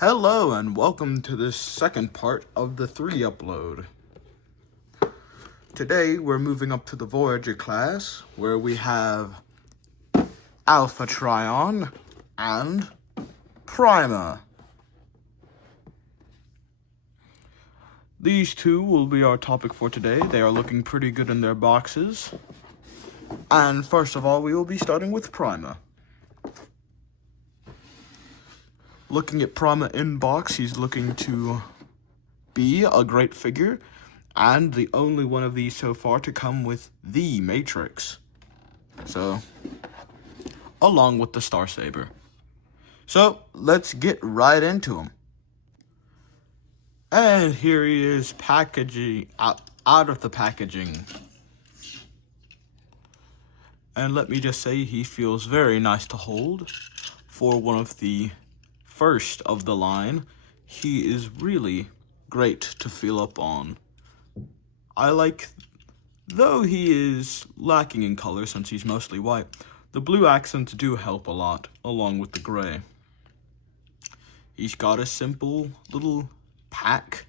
Hello and welcome to this second part of the 3 upload. Today we're moving up to the Voyager class where we have Alpha Trion and Prima. These two will be our topic for today. They are looking pretty good in their boxes. And first of all, we will be starting with Prima. Looking at Prima in box, he's looking to be a great figure, and the only one of these so far to come with the Matrix. So, along with the Star Saber. So, let's get right into him. And here he is packaging out of the packaging. And let me just say, he feels very nice to hold. For one of the first of the line, he is really great to feel up on. Though he is lacking in color since he's mostly white, the blue accents do help a lot, along with the gray. He's got a simple little pack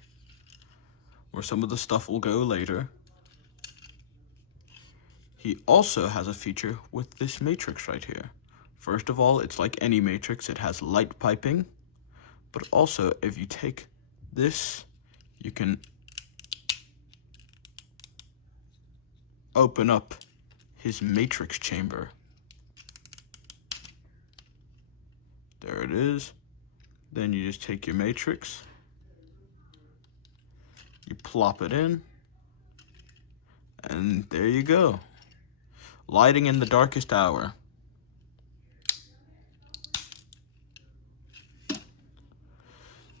where some of the stuff will go later. He also has a feature with this matrix right here. First of all, it's like any matrix, it has light piping, but also if you take this, you can open up his matrix chamber. There it is. Then you just take your matrix, you plop it in, and there you go. Lighting in the darkest hour.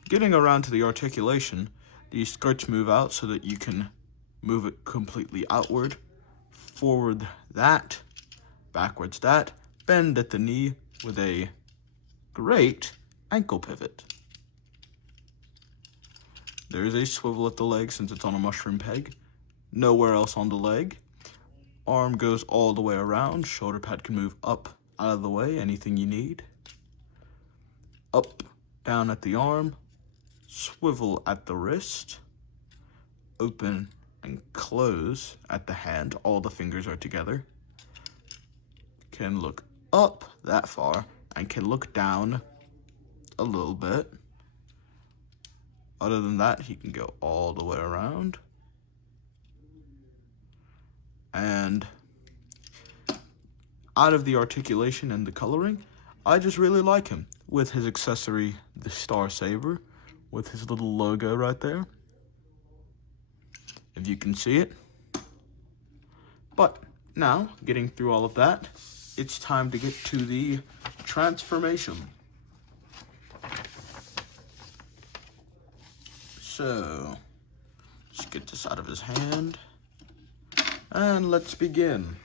Getting around to the articulation, these skirts move out so that you can move it completely outward. Forward that, backwards that, bend at the knee with a great ankle pivot. There is a swivel at the leg since it's on a mushroom peg. Nowhere else on the leg. Arm goes all the way around. Shoulder pad can move up, out of the way, anything you need. Up, down at the arm. Swivel at the wrist. Open and close at the hand. All the fingers are together. Can look up that far and can look down a little bit. Other than that, he can go all the way around. And out of the articulation and the coloring, I just really like him. With his accessory, the Star Saber, with his little logo right there. If you can see it. But now, getting through all of that, it's time to get to the transformation. So, let's get this out of his hand, and let's begin.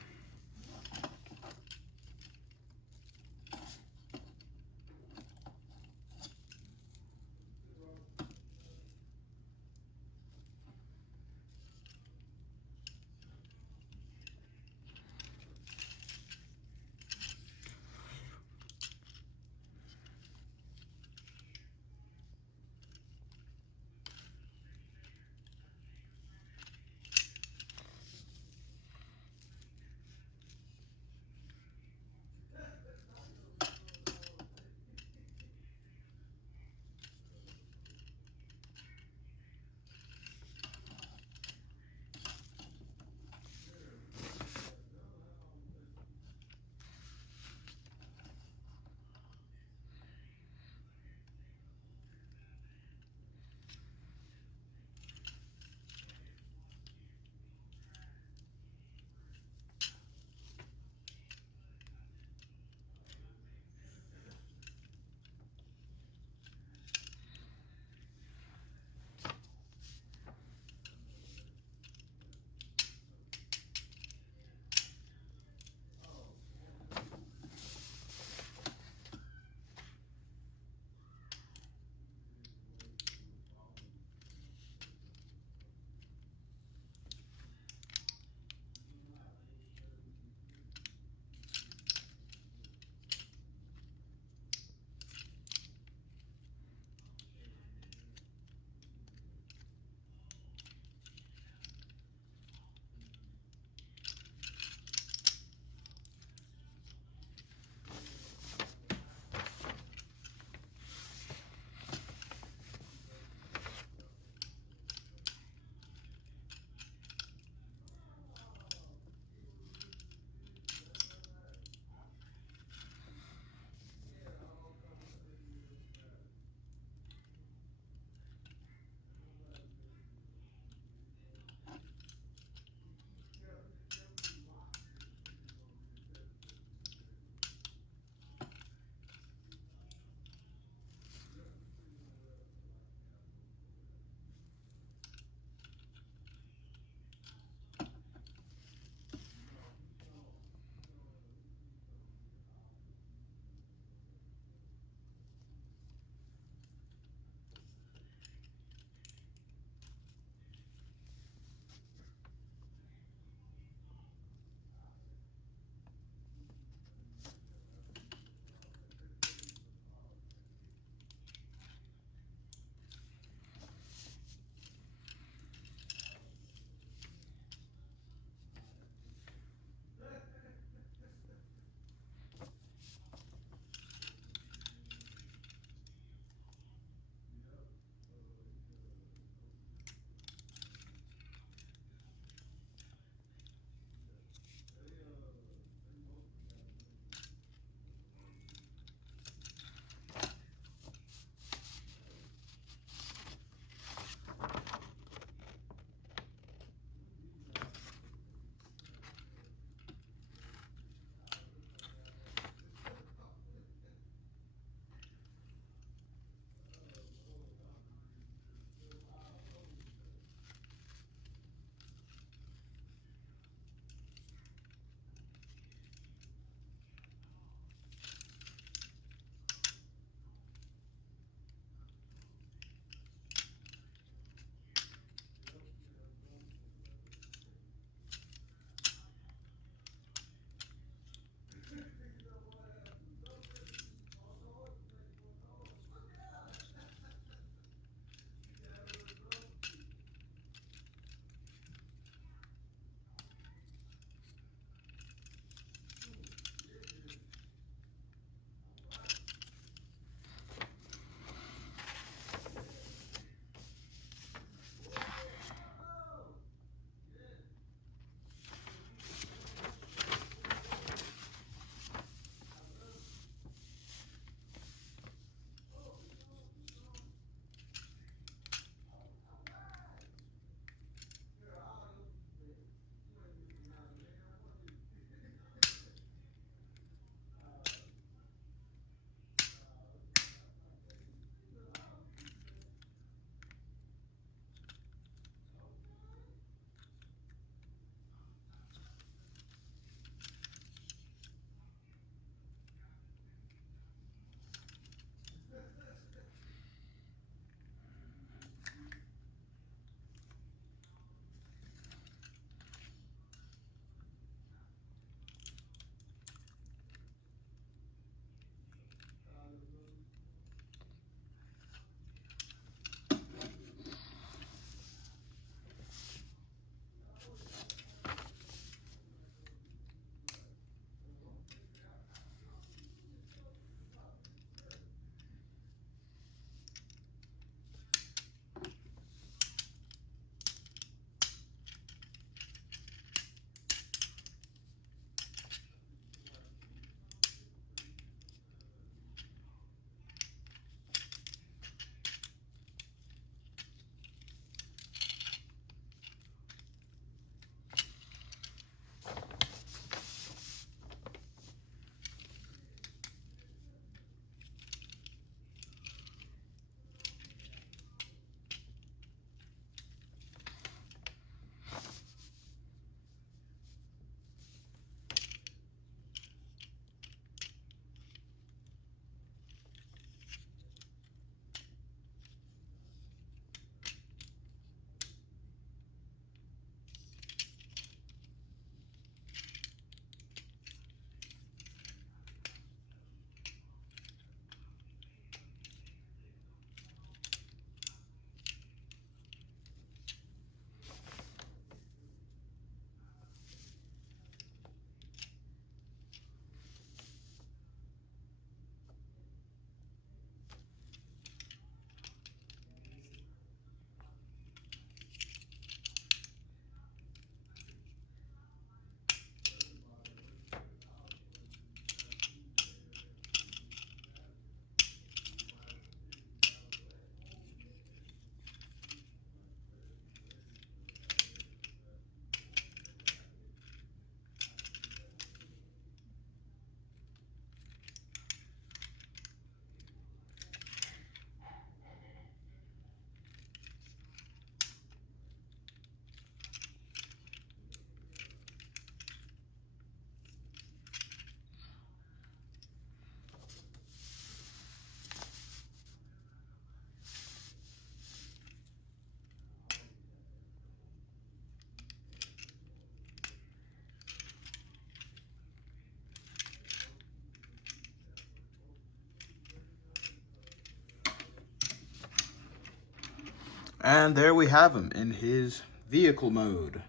And there we have him in his vehicle mode.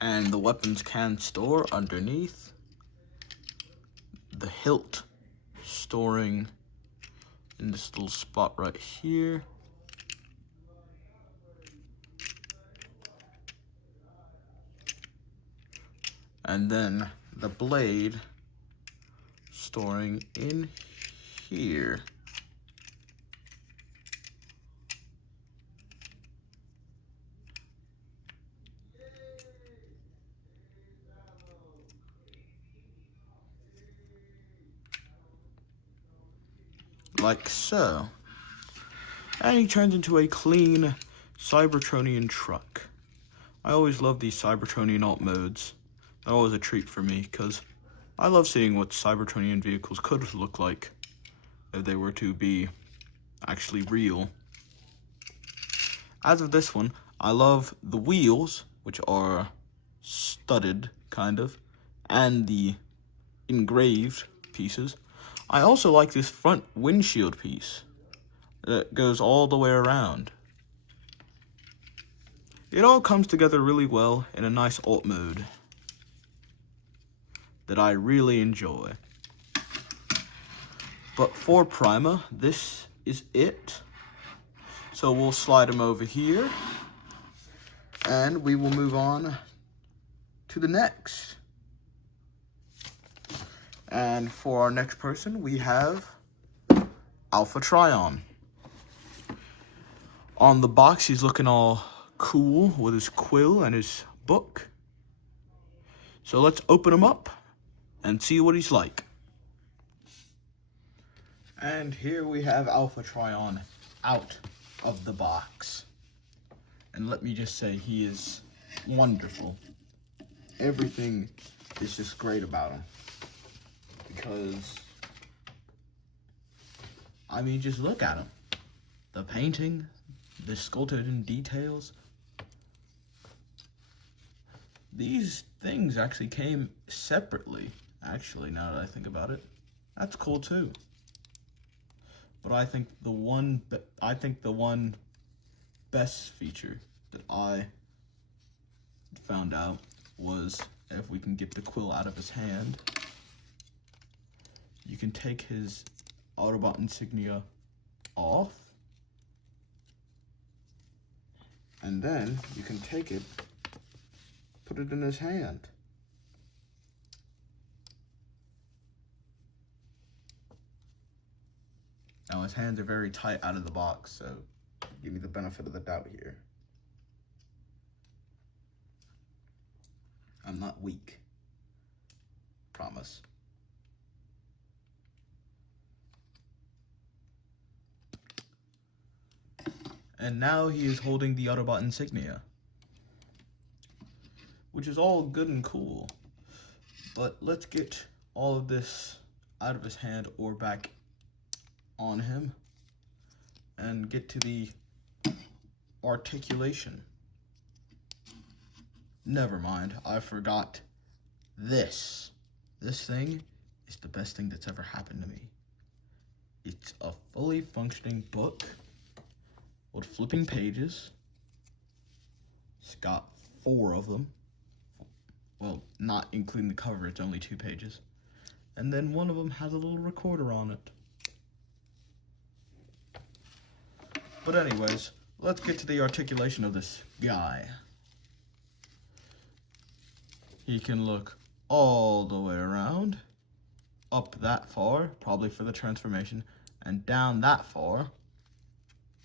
And the weapons can store underneath. The hilt storing in this little spot right here. And then the blade storing in here. Like so. And he turns into a clean Cybertronian truck. I always love these Cybertronian alt modes. They're always a treat for me, because I love seeing what Cybertronian vehicles could look like if they were to be actually real. As of this one, I love the wheels, which are studded, kind of, and the engraved pieces. I also like this front windshield piece that goes all the way around. It all comes together really well in a nice alt mode that I really enjoy. But for Prima, this is it. So we'll slide him over here, and we will move on to the next. And for our next person, we have Alpha Trion. On the box, he's looking all cool with his quill and his book. So let's open him up and see what he's like. And here we have Alpha Trion out of the box. And let me just say, he is wonderful. Everything is just great about him. Because, I mean, just look at him. The painting, the sculpted in details. These things actually came separately, actually, now that I think about it. That's cool too. But I think the one best feature that I found out was, if we can get the quill out of his hand, you can take his Autobot insignia off, and then you can take it, put it in his hand. Now his hands are very tight out of the box, so give me the benefit of the doubt here. I'm not weak. Promise. And now he is holding the Autobot insignia, which is all good and cool. But let's get all of this out of his hand or back on him and get to the articulation. Never mind, I forgot this. This thing is the best thing that's ever happened to me. It's a fully functioning book with flipping pages. It's got 4 of them. Well, not including the cover, it's only 2 pages. And then one of them has a little recorder on it. But anyways, let's get to the articulation of this guy. He can look all the way around, up that far, probably for the transformation, and down that far,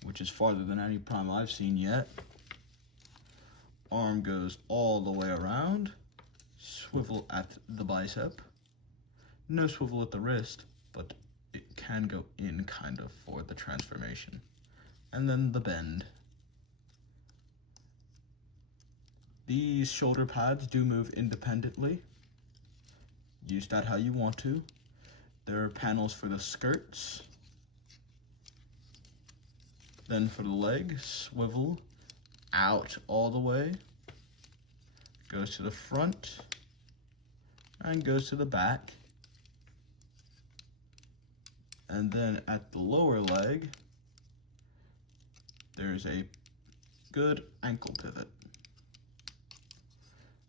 which is farther than any Prime I've seen yet. Arm goes all the way around, swivel at the bicep, no swivel at the wrist, but it can go in kind of for the transformation. And then the bend. These shoulder pads do move independently. Use that how you want to. There are panels for the skirts. Then for the leg, swivel out all the way. Goes to the front and goes to the back. And then at the lower leg, there's a good ankle pivot.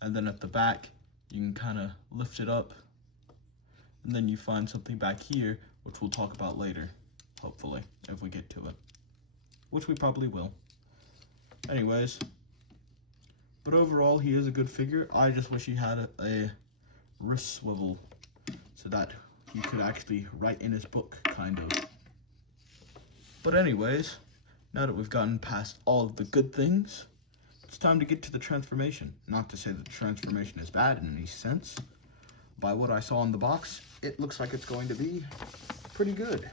And then at the back, you can kind of lift it up, and then you find something back here, which we'll talk about later, hopefully, if we get to it, which we probably will. Anyways, but overall, he is a good figure. I just wish he had a wrist swivel so that he could actually write in his book, kind of. But anyways, now that we've gotten past all of the good things, it's time to get to the transformation. Not to say that the transformation is bad in any sense. By what I saw in the box, it looks like it's going to be pretty good.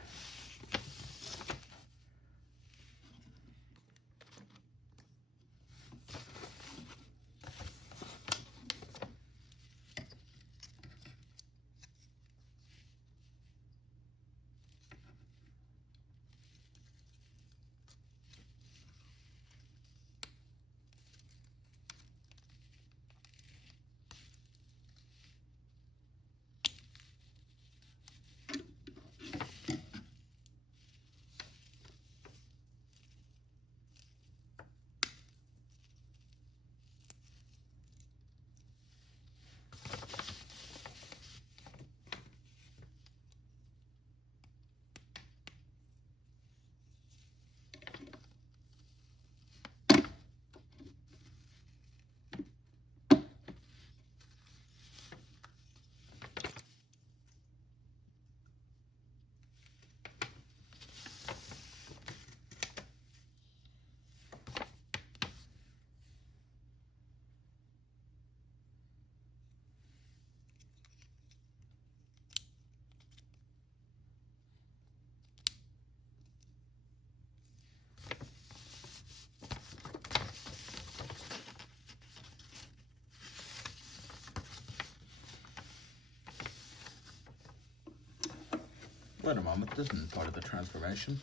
Wait a moment, this isn't part of the transformation.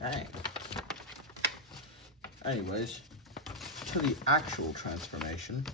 Dang. Anyways, to the actual transformation.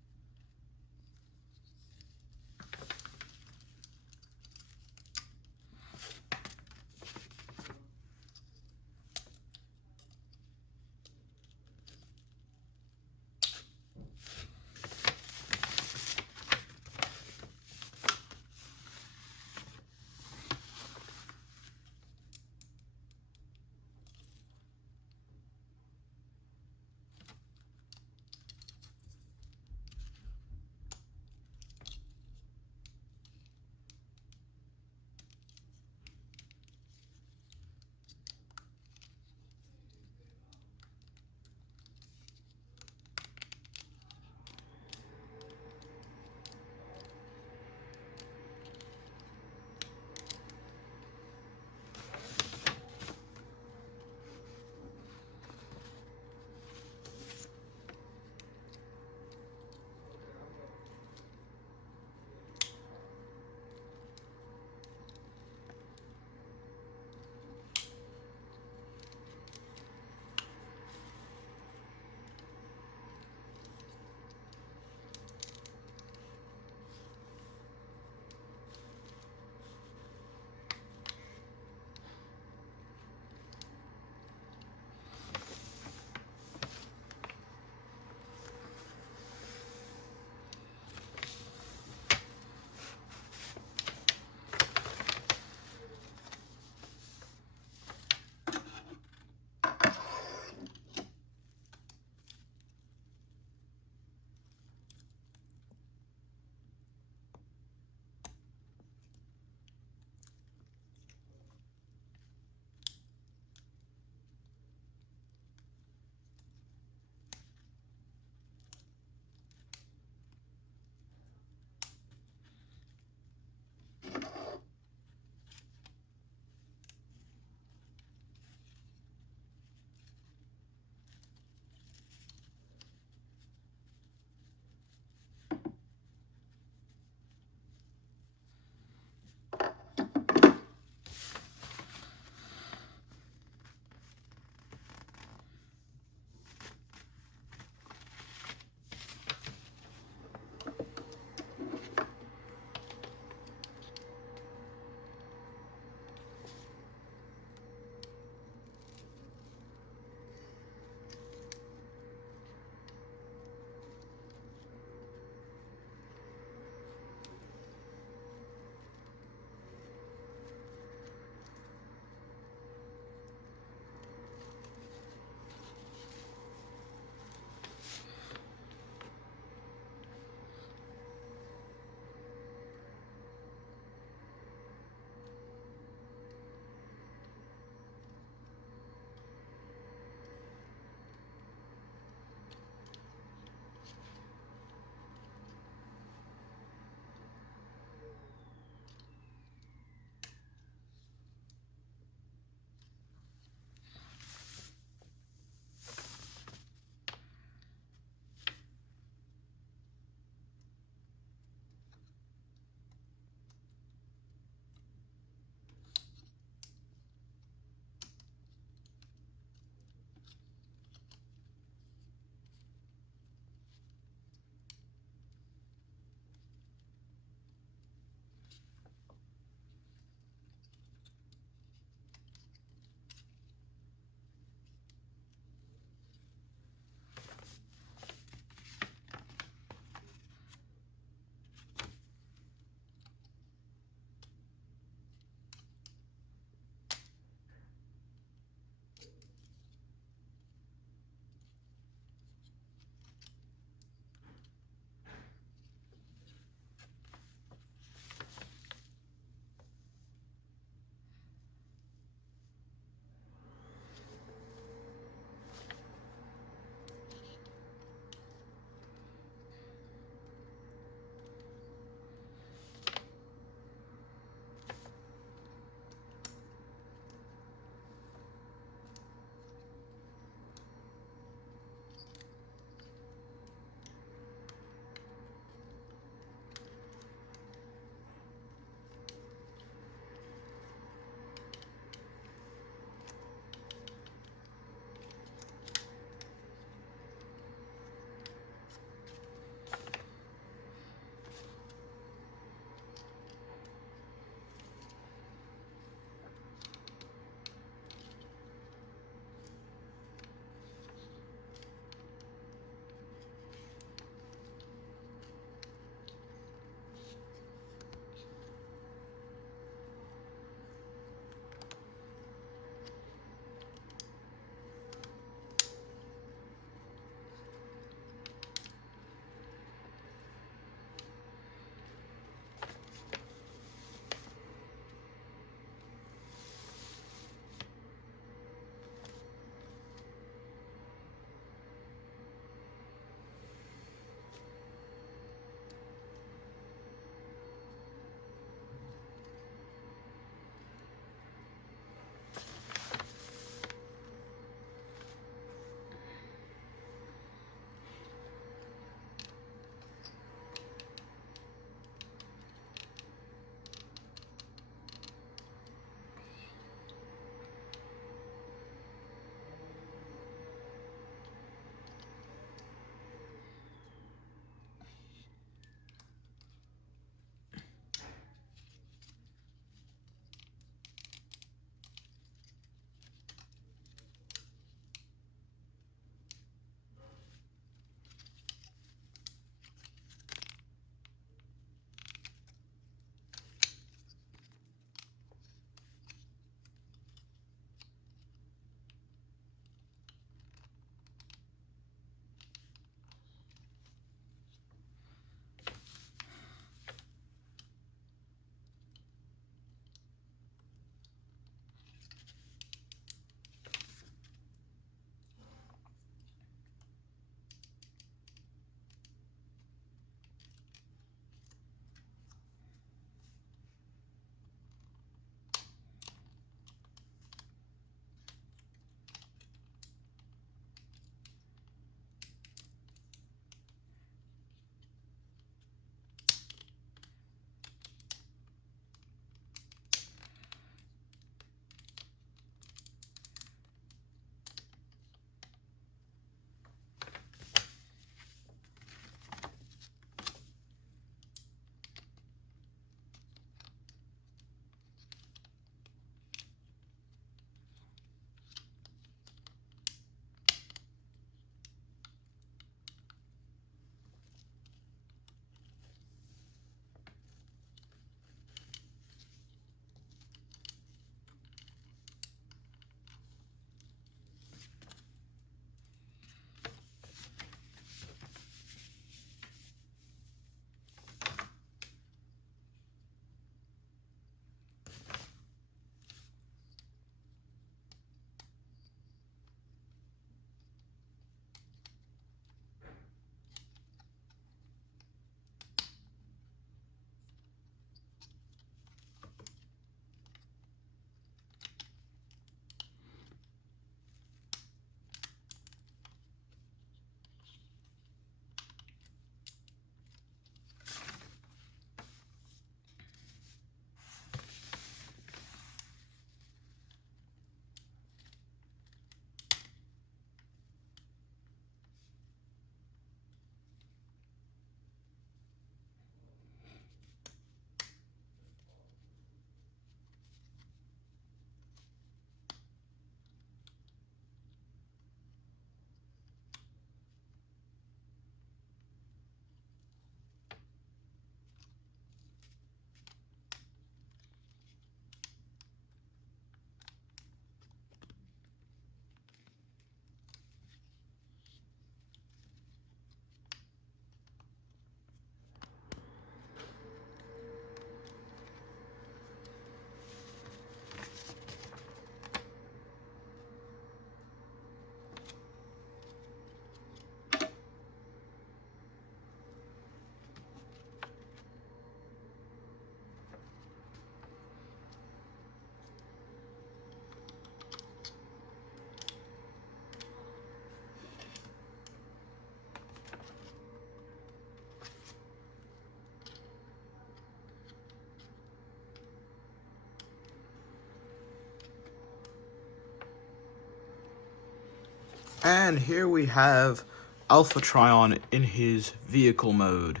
And here we have Alpha Trion in his vehicle mode.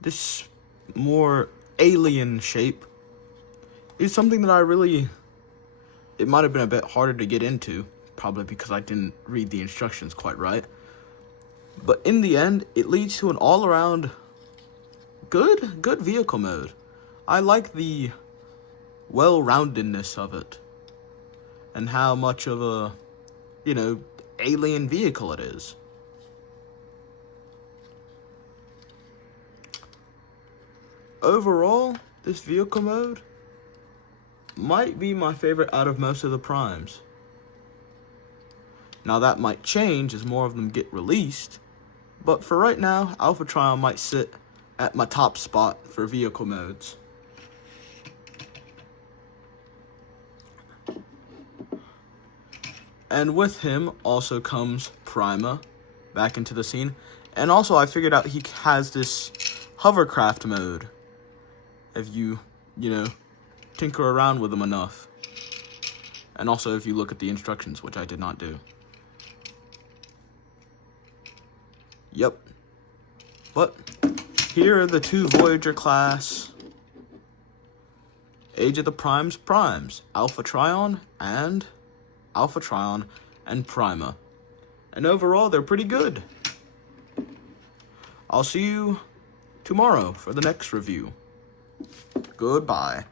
This more alien shape is something that it might have been a bit harder to get into, probably because I didn't read the instructions quite right. But in the end, it leads to an all-around good vehicle mode. I like the well-roundedness of it and how much of a, alien vehicle it is. Overall, this vehicle mode might be my favorite out of most of the primes. Now that might change as more of them get released, but for right now, Alpha Trion might sit at my top spot for vehicle modes. And with him also comes Prima back into the scene. And also I figured out he has this hovercraft mode if you tinker around with him enough. And also if you look at the instructions, which I did not do. Yep. But here are the two Voyager class Age of the primes, Alpha Trion and Prima. And overall, they're pretty good. I'll see you tomorrow for the next review. Goodbye.